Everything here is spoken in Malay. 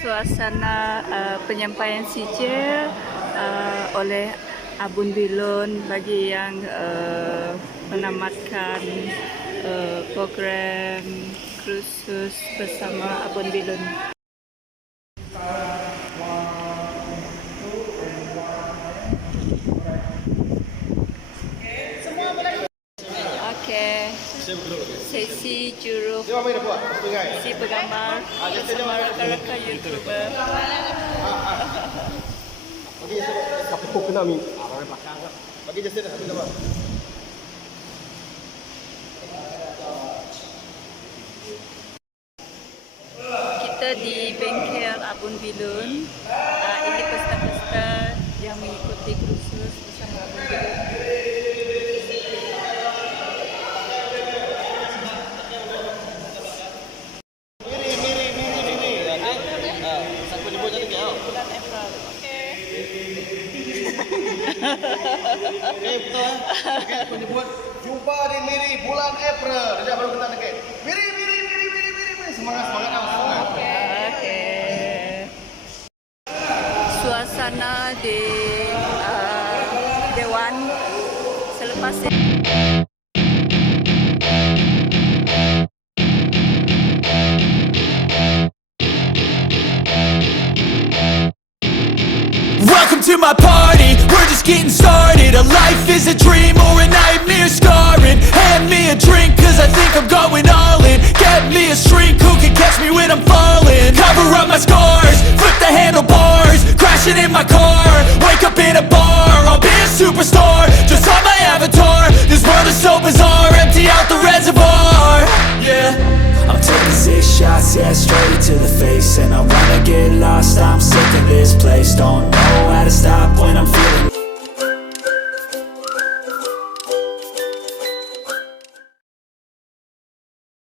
Suasana penyampaian sijil oleh Abun Bilun bagi yang menamatkan program kursus bersama Abun Bilun. Okey. Sesi juru si penggambar bersama rakan-rakan YouTuber. Bagi jasa dah gambar. Kita di Bengkel Abun Bilun. Ini peserta-peserta yang mengikuti kursus bersama Abun Bilun. Bulan April. Okey. Okey, betul. Okey, aku nyebut jumpa di Miri bulan April. Jadi baru kita nak Miri. Semangat. Okey. Suasana di Dewan pasir. Welcome to my party, we're just getting started. A life is a dream or a nightmare scarring. Hand me a drink cause I think I'm going all in. Get me a shrink who can catch me when I'm falling. Cover up my scars, flip the handlebars. Crashing in my car, wake up in a bar. I'll be a superstar, just on my avatar. This world is so bizarre, empty out the reservoir. Yeah, I'm taking 6 shots, yeah, straight to the face. And I wanna get lost, I'm sick of this place. Don't know how to stop when I'm feeling